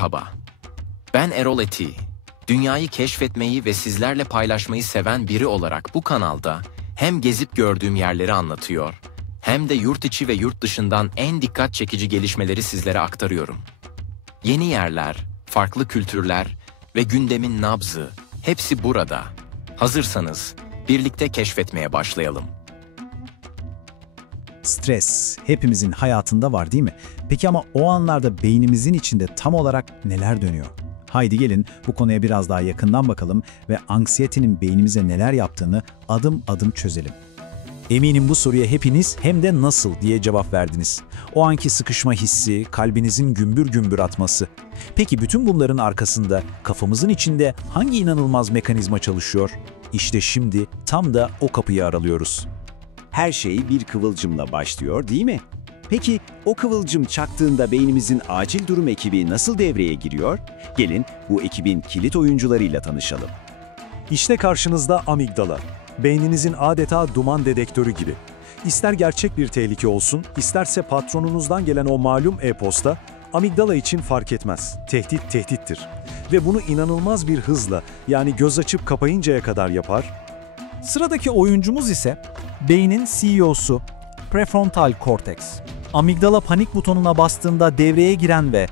Merhaba, ben Erol Eti. Dünyayı keşfetmeyi ve sizlerle paylaşmayı seven biri olarak bu kanalda hem gezip gördüğüm yerleri anlatıyor, hem de yurt içi ve yurt dışından en dikkat çekici gelişmeleri sizlere aktarıyorum. Yeni yerler, farklı kültürler ve gündemin nabzı hepsi burada. Hazırsanız birlikte keşfetmeye başlayalım. Stres hepimizin hayatında var değil mi? Peki ama o anlarda beynimizin içinde tam olarak neler dönüyor? Haydi gelin bu konuya biraz daha yakından bakalım ve anksiyetenin beynimize neler yaptığını adım adım çözelim. Eminim bu soruya hepiniz hem de nasıl diye cevap verdiniz. O anki sıkışma hissi, kalbinizin gümbür gümbür atması. Peki bütün bunların arkasında kafamızın içinde hangi inanılmaz mekanizma çalışıyor? İşte şimdi tam da o kapıyı aralıyoruz. Her şey bir kıvılcımla başlıyor, değil mi? Peki o kıvılcım çaktığında beynimizin acil durum ekibi nasıl devreye giriyor? Gelin bu ekibin kilit oyuncularıyla tanışalım. İşte karşınızda amigdala. Beyninizin adeta duman dedektörü gibi. İster gerçek bir tehlike olsun, isterse patronunuzdan gelen o malum e-posta, amigdala için fark etmez. Tehdit tehdittir. Ve bunu inanılmaz bir hızla, yani göz açıp kapayıncaya kadar yapar. Sıradaki oyuncumuz ise beynin CEO'su, prefrontal korteks. Amigdala panik butonuna bastığında devreye giren ve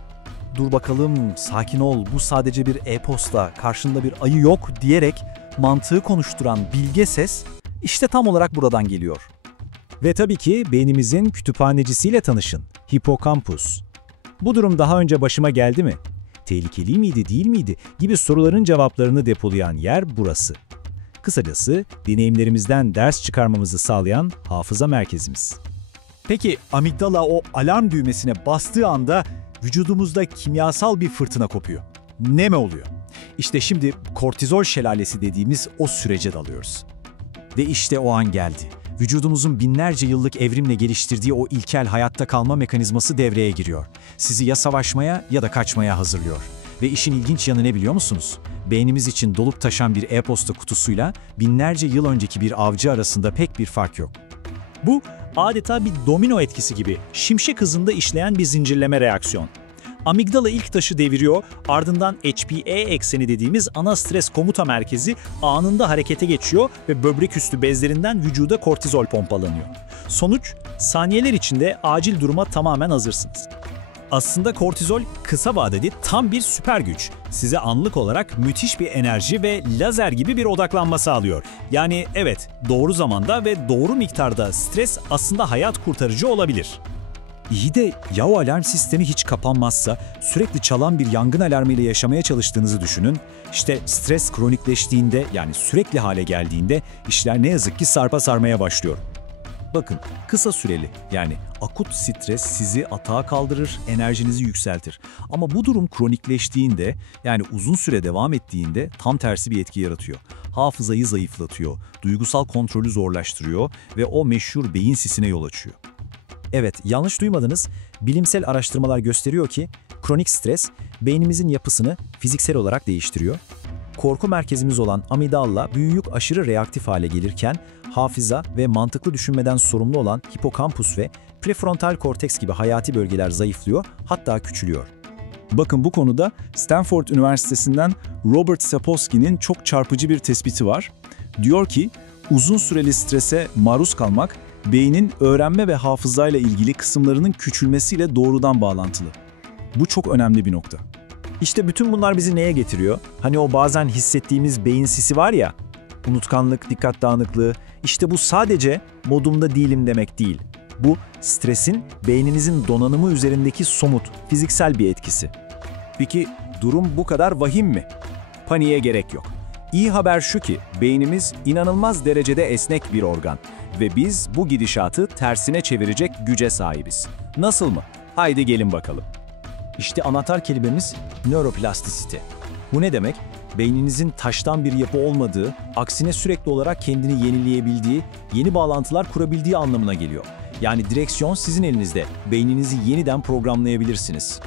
"Dur bakalım, sakin ol, bu sadece bir e-posta, karşında bir ayı yok" diyerek mantığı konuşturan bilge ses işte tam olarak buradan geliyor. Ve tabii ki beynimizin kütüphanecisiyle tanışın, hipokampus. Bu durum daha önce başıma geldi mi? Tehlikeli miydi, değil miydi gibi soruların cevaplarını depolayan yer burası. Kısacası deneyimlerimizden ders çıkarmamızı sağlayan hafıza merkezimiz. Peki amigdala o alarm düğmesine bastığı anda vücudumuzda kimyasal bir fırtına kopuyor. Ne mi oluyor? İşte şimdi kortizol şelalesi dediğimiz o sürece dalıyoruz. Ve işte o an geldi. Vücudumuzun binlerce yıllık evrimle geliştirdiği o ilkel hayatta kalma mekanizması devreye giriyor. Sizi ya savaşmaya ya da kaçmaya hazırlıyor. Ve işin ilginç yanı ne biliyor musunuz? Beynimiz için dolup taşan bir e-posta kutusuyla binlerce yıl önceki bir avcı arasında pek bir fark yok. Bu adeta bir domino etkisi gibi şimşek hızında işleyen bir zincirleme reaksiyon. Amigdala ilk taşı deviriyor, ardından HPA ekseni dediğimiz ana stres komuta merkezi anında harekete geçiyor ve böbrek üstü bezlerinden vücuda kortizol pompalanıyor. Sonuç, saniyeler içinde acil duruma tamamen hazırsınız. Aslında kortizol kısa vadede tam bir süper güç. Size anlık olarak müthiş bir enerji ve lazer gibi bir odaklanma sağlıyor. Yani evet, doğru zamanda ve doğru miktarda stres aslında hayat kurtarıcı olabilir. İyi de ya o alarm sistemi hiç kapanmazsa, sürekli çalan bir yangın alarmıyla yaşamaya çalıştığınızı düşünün. İşte stres kronikleştiğinde, yani sürekli hale geldiğinde işler ne yazık ki sarpa sarmaya başlıyor. Bakın, kısa süreli, yani akut stres sizi atağa kaldırır, enerjinizi yükseltir. Ama bu durum kronikleştiğinde, yani uzun süre devam ettiğinde tam tersi bir etki yaratıyor. Hafızayı zayıflatıyor, duygusal kontrolü zorlaştırıyor ve o meşhur beyin sisine yol açıyor. Evet, yanlış duymadınız. Bilimsel araştırmalar gösteriyor ki kronik stres beynimizin yapısını fiziksel olarak değiştiriyor. Korku merkezimiz olan amigdala büyüyüp aşırı reaktif hale gelirken hafıza ve mantıklı düşünmeden sorumlu olan hipokampus ve prefrontal korteks gibi hayati bölgeler zayıflıyor, hatta küçülüyor. Bakın bu konuda Stanford Üniversitesi'nden Robert Sapolsky'nin çok çarpıcı bir tespiti var. Diyor ki, uzun süreli strese maruz kalmak, beynin öğrenme ve hafızayla ilgili kısımlarının küçülmesiyle doğrudan bağlantılı. Bu çok önemli bir nokta. İşte bütün bunlar bizi neye getiriyor? Hani o bazen hissettiğimiz beyin sisi var ya, unutkanlık, dikkat dağınıklığı, işte bu sadece modumda değilim demek değil. Bu stresin beyninizin donanımı üzerindeki somut, fiziksel bir etkisi. Peki durum bu kadar vahim mi? Paniğe gerek yok. İyi haber şu ki beynimiz inanılmaz derecede esnek bir organ ve biz bu gidişatı tersine çevirecek güce sahibiz. Nasıl mı? Haydi gelin bakalım. İşte anahtar kelimemiz nöroplastisite. Bu ne demek? Beyninizin taştan bir yapı olmadığı, aksine sürekli olarak kendini yenileyebildiği, yeni bağlantılar kurabildiği anlamına geliyor. Yani direksiyon sizin elinizde. Beyninizi yeniden programlayabilirsiniz.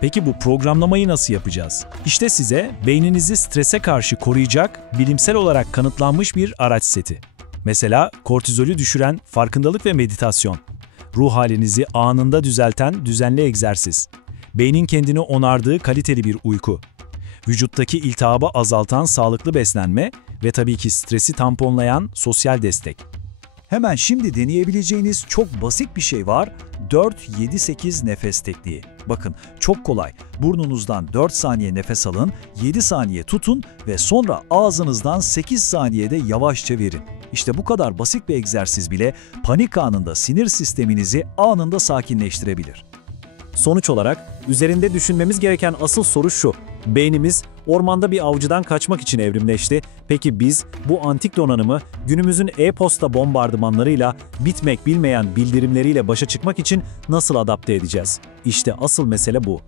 Peki bu programlamayı nasıl yapacağız? İşte size beyninizi strese karşı koruyacak, bilimsel olarak kanıtlanmış bir araç seti. Mesela kortizolü düşüren farkındalık ve meditasyon. Ruh halinizi anında düzelten düzenli egzersiz. Beynin kendini onardığı kaliteli bir uyku, vücuttaki iltihabı azaltan sağlıklı beslenme ve tabii ki stresi tamponlayan sosyal destek. Hemen şimdi deneyebileceğiniz çok basit bir şey var. 4-7-8 nefes tekniği. Bakın çok kolay. Burnunuzdan 4 saniye nefes alın, 7 saniye tutun ve sonra ağzınızdan 8 saniyede yavaşça verin. İşte bu kadar basit bir egzersiz bile panik anında sinir sisteminizi anında sakinleştirebilir. Sonuç olarak üzerinde düşünmemiz gereken asıl soru şu: beynimiz ormanda bir avcıdan kaçmak için evrimleşti. Peki biz bu antik donanımı günümüzün e-posta bombardımanlarıyla, bitmek bilmeyen bildirimleriyle başa çıkmak için nasıl adapte edeceğiz? İşte asıl mesele bu.